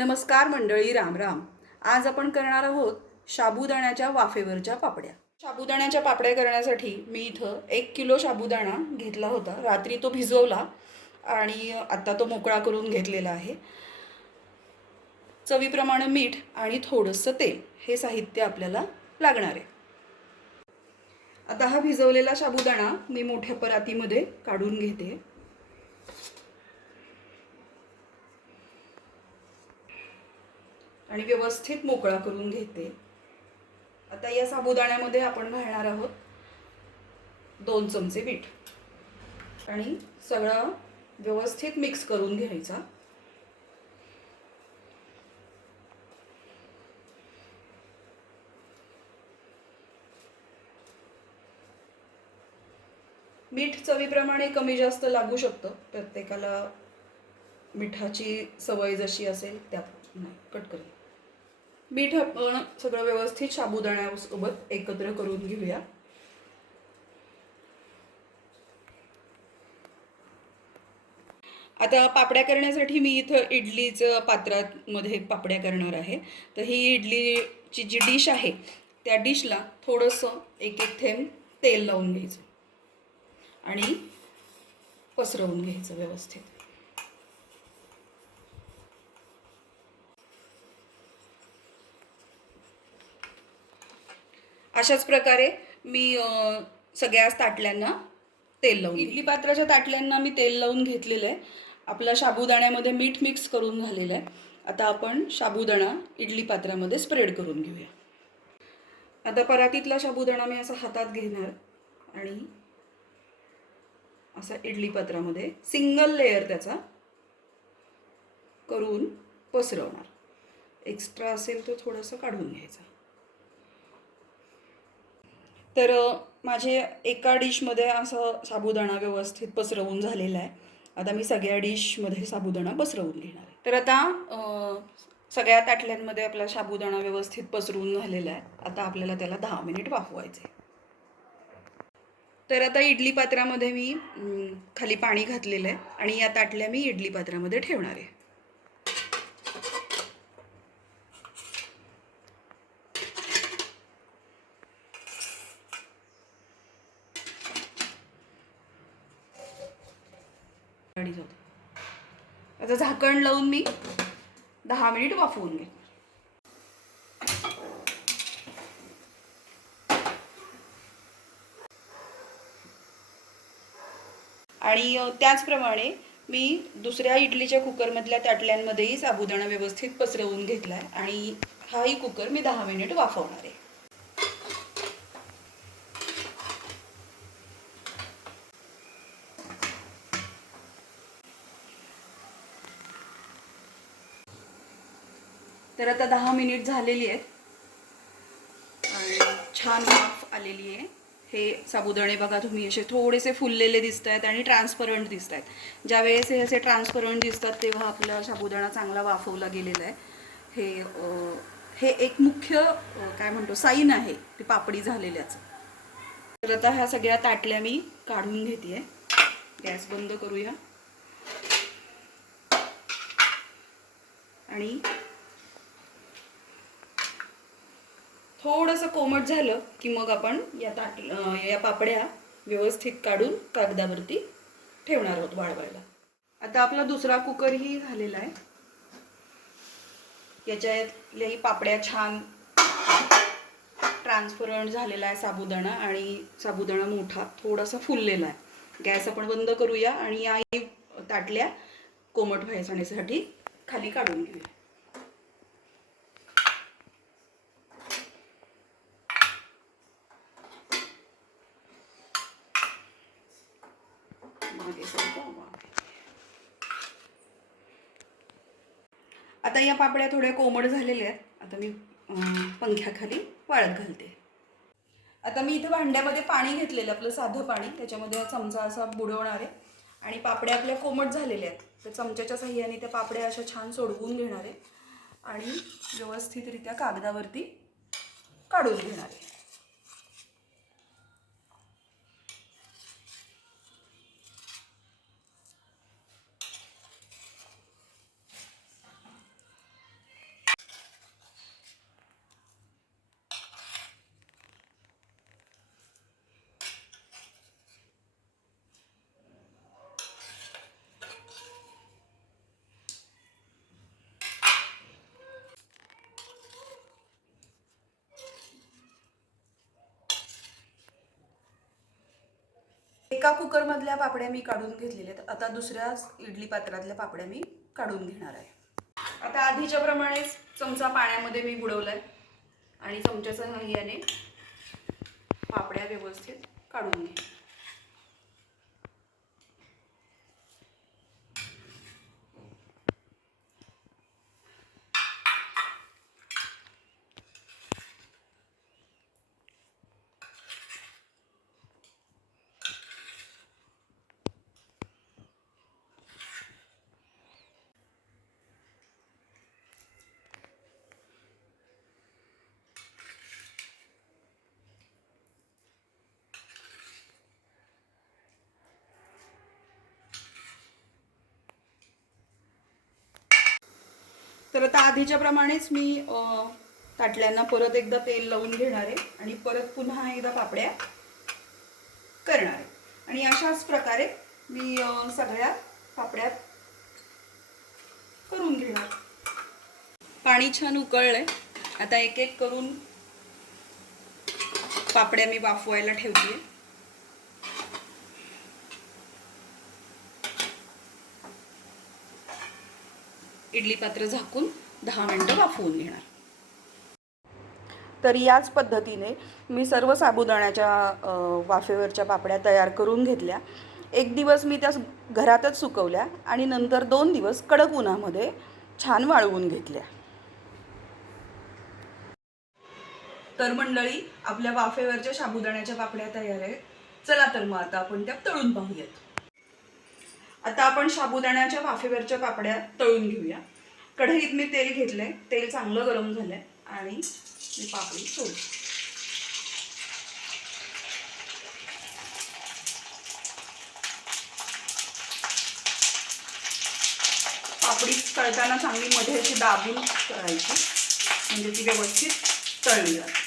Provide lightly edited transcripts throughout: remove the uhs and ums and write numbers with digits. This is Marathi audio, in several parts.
नमस्कार मंडळी, राम राम. आज आपण करणार आहोत साबुदाण्याच्या वाफेवरच्या पापड्या. साबुदाण्याच्या पापड्या करण्यासाठी मी इथं 1 किलो साबुदाणा घेतला होता. रात्री तो भिजवला आणि आता तो मोकळा करून घेतलेला आहे. चवीप्रमाणे मीठ आणि थोडंसं तेल हे साहित्य आपल्याला लागणार आहे. आता हा भिजवलेला साबुदाणा मी मोठ्या परातीमध्ये काढून घेते. आणि व्यवस्थित मोकळा करून घेते. आता या साबुदाण्यामध्ये आपण घालणार आहोत 2 चमचे मीठ आणि सगळं व्यवस्थित मिक्स करून घ्यायचा. मीठ चवीप्रमाणे कमी जास्त लागू शकतं. प्रत्येकाला मिठाची सवय जशी असेल त्या कट करेल. मीठ आपण सगळं व्यवस्थित साबुदाण्यासोबत एकत्र करून घेऊया. आता पापड्या करण्यासाठी मी इथं इडलीचं पात्रामध्ये पापड्या करणार आहे. तर ही इडलीची जी डिश आहे त्या डिशला थोडंसं एक थेंब तेल लावून घ्यायचं आणि पसरवून घ्यायचं व्यवस्थित. अशाच प्रकारे मी सगळ्या ताटल्यांना तेल लावून, इडली पात्राच्या ताटल्यांना मी तेल लावून घेतलेलं आहे. आपल्या साबुदाण्यामध्ये मीठ मिक्स करून झालेलं आहे. आता आपण साबुदाणा इडली पात्रामध्ये स्प्रेड करून घेऊया. आता परातीतला साबुदाणा मी असा हातात घेणार आणि असा इडली पात्रामध्ये सिंगल लेयर त्याचा करून पसरवणार. एक्स्ट्रा असेल तो थोडंसं काढून घ्यायचा. तर माझे एका डिशमध्ये असं साबुदाणा व्यवस्थित पसरवून झालेला आहे. आता मी सगळ्या डिशमध्ये साबुदाणा पसरवून घेणार आहे. तर आता सगळ्या ताटल्यांमध्ये आपला साबुदाणा व्यवस्थित पसरवून झालेला आहे. आता आपल्याला त्याला 10 मिनिट वाफवायचे. तर आता इडली पात्रामध्ये मी खाली पाणी घातलेलं आहे आणि या ताटल्या मी इडली पात्रामध्ये ठेवणार आहे. आता झाकण लावून मी 10 मिनिट वाफवून घे. आणि त्याचप्रमाणे मी दुसऱ्या इडलीच्या कुकरमधल्या ताटल्यांमध्येही साबुदाणा व्यवस्थित पसरवून घेतला आहे आणि हाही कुकर मी 10 मिनिट वाफवणार आहे. तर आता 10 मिनिट झालेली आहेत आणि छान वाफ आलेली आहे. हे साबुदाणे बघा तुम्ही असे थोडेसे फुललेले दिसत आहेत आणि ट्रान्सपरंट दिसत आहेत. ज्यावेळेस हे असे ट्रान्सपरंट दिसतात तेव्हा आपला साबुदाणा चांगला वाफवला गेलेला आहे. हे एक मुख्य काय म्हणतो साईन आहे ते पापडी झालेल्याचं. तर आता ह्या सगळ्या ताटल्या मी काढून घेते. गॅस बंद करूया आणि थोडंसं कोमट झालं की मग आपण या पापड्या व्यवस्थित काढून कागदावरती ठेवणार आहोत वाळवायला. आता आपला दुसरा कुकरही झालेला आहे. याच्यातल्याही पापड्या छान ट्रान्सपरंट झालेला आहे साबुदाणा आणि साबुदाणा मोठा थोडासा फुललेला आहे. गॅस आपण बंद करूया आणि या ताटल्या कोमट व्हायसाठी खाली काढून घेऊया. आता या पापड्या थोड्या कोमट झालेल्या आहेत. आता मी पंख्याखाली वाळत घालते. आता मी इथं भांड्यामध्ये पाणी घेतलेलं आपलं साधं पाणी, त्याच्यामध्ये चमचा असा बुडवणार आहे आणि पापड्या आपल्या कोमट झालेल्या आहेत. तर चमच्याच्या साह्याने त्या पापड्या अशा छान सोडवून घेणार आहे आणि व्यवस्थितरित्या कागदावरती काढून घेणार आहे. एका कुकरमधल्या पापड्या मी काढून घेतलेल्या आहेत. आता दुसऱ्या इडली पात्रातल्या पापड्या मी काढून घेणार आहे. आता आधीच्या प्रमाणेच चमचा पाण्यामध्ये मी बुडवलाय आणि चमच्याच्या सहाय्याने पापड्या व्यवस्थित काढून घे. तर आता आधीच्या प्रमाणेच मी ताटल्यांना परत एकदा तेल लावून घेणार आहे आणि परत पुन्हा एकदा पापड्या करणार आहे. आणि अशाच प्रकारे मी सगळ्या पापड्या करून घेणार. पाणी छान उकळलंय. आता एक एक करून पापड्या मी वाफवायला ठेवते. इडली पात्र झाकून 10 मिनिटं वाफवून घेणार. तर याच पद्धतीने मी सर्व साबुदाण्याच्या वाफेवरच्या पापड्या तयार करून घेतल्या. एक दिवस मी त्या घरातच सुकवल्या आणि नंतर 2 दिवस कडक उन्हामध्ये छान वाळवून घेतल्या. तर मंडळी, आपल्या वाफेवरच्या साबुदाण्याच्या पापड्या तयार आहेत. चला तर मग आता आपण त्या तळून पाहूयात. आता आपण साबुदाण्याच्या वाफेवरच्या पापड्या तळून घेऊया. कढईत मी तेल घेतलंय. तेल चांगलं गरम झालंय आणि मी पापडी सोडली. पापडी तळताना चांगली मध्ये अशी दाबून करायची म्हणजे ती व्यवस्थित तळली जाते.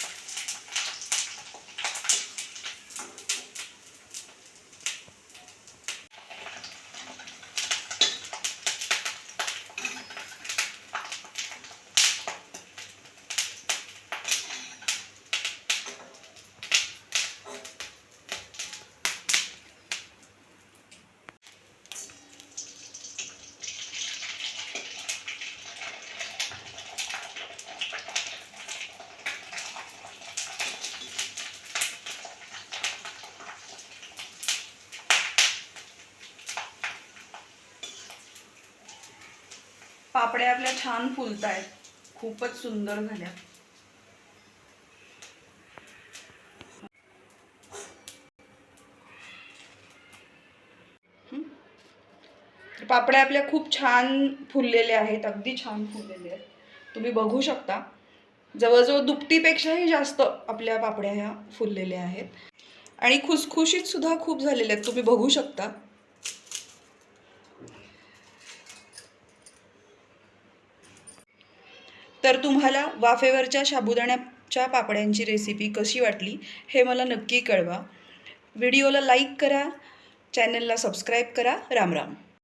पापड्या आपल्या छान फुलतायत. खूपच सुंदर झाल्या. पापड्या आपल्या खूप छान फुललेल्या आहेत. अगदी छान फुललेले आहेत. तुम्ही बघू शकता. जवळजवळ दुपटीपेक्षाही जास्त आपल्या पापड्या ह्या फुललेल्या आहेत आणि खुसखुशीत सुद्धा खूप झालेल्या आहेत. तुम्ही बघू शकता. तर तुम्हाला वाफेवरच्या साबुदाण्याच्या पापड्यांची रेसिपी कशी वाटली हे मला नक्की कळवा. व्हिडिओला लाईक करा, चॅनलला सबस्क्राईब करा. राम राम.